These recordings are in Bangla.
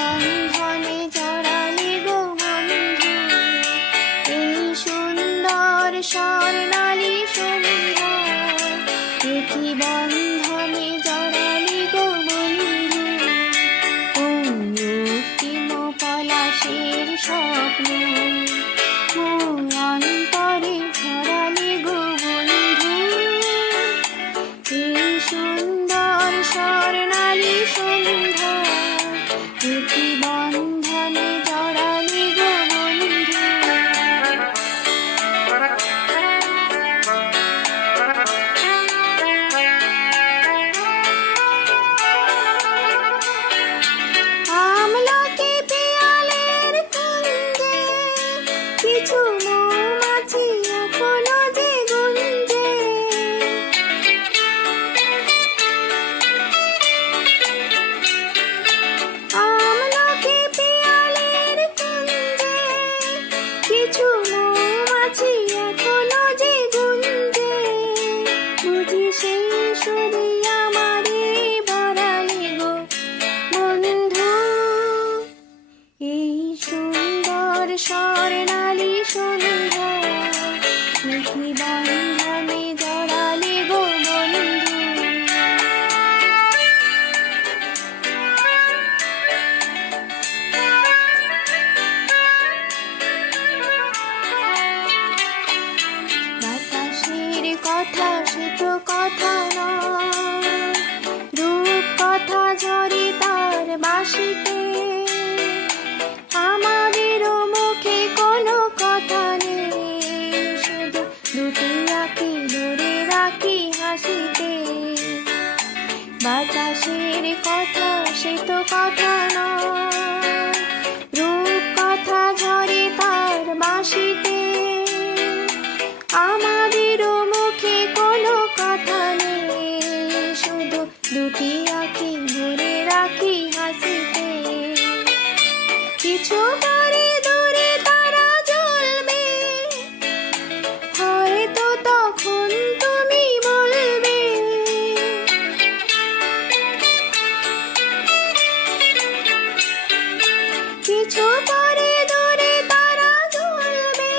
বন্ধনে জড়ালে গো বন্ধু, এই সুন্দর স্বর্ণালী সন্ধ্যা। এ কি বন্ধনে জড়ালে গো বন্ধু, কোন রক্তিম পলাশের স্বপ্ন মোর অন্তরে ছড়ালে গো বন্ধু। এই সুন্দর স্বর্ণালী সন্ধ্যা, এ কি বন্ধনে জড়ালে গো বন্ধু। আমলকি পিয়ালের কুঞ্জে কিছু মৌমাছি এখনো যে গুঞ্জে। আমলকি পিয়ালের কুঞ্জে কিছু মৌমাছি এখনো যে গুঞ্জে। বুঝি সেই সুরে আমারে ভরালে গো বন্ধু, এই সুন্দর স্বর্ণালী সন্ধ্যা। এ কি বন্ধনে জড়ালে গো বন্ধু। বাতাসের কথা সে তো কথা নয়, রূপ কথা ঝরে তার বাঁশিতে। আমাদেরও মুখে কোনো কথা নেই, শুধু দুটি আঁখি ধরে রাখি হাসিতে। বাতাসের কথা সে তো কথা নয়, রূপ কথা ঝরে তার বাঁশিতে। আমাদেরও মুখে কোনো কথা নেই, শুধু দুটি আঁখি ধরে রাখি হাসিতে। কিছু পরে দূরে তারা জ্বলবে, হয়তো তখন তুমি বলবে। কিছু পরে দূরে তারা জ্বলবে,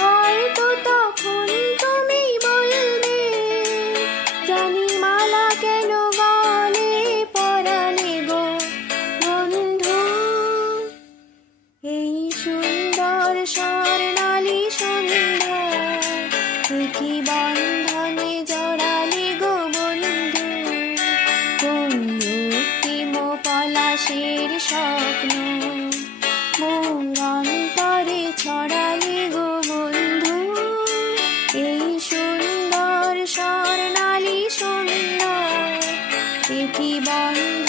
হয়তো তখন তুমি বলবে। জানি মালা কেন গলে পরালে গো বন্ধু, এই সুন্দর স্বর্ণালী সন্ধ্যা। এ কি বন্ধনে জড়ালে গো বন্ধু, কোন রক্তিম পলাশের স্বপ্ন মোর অন্তরে ছড়ালে গো বন্ধু। এই সুন্দর স্বর্ণালী সন্ধ্যা, এ কি বন্ধ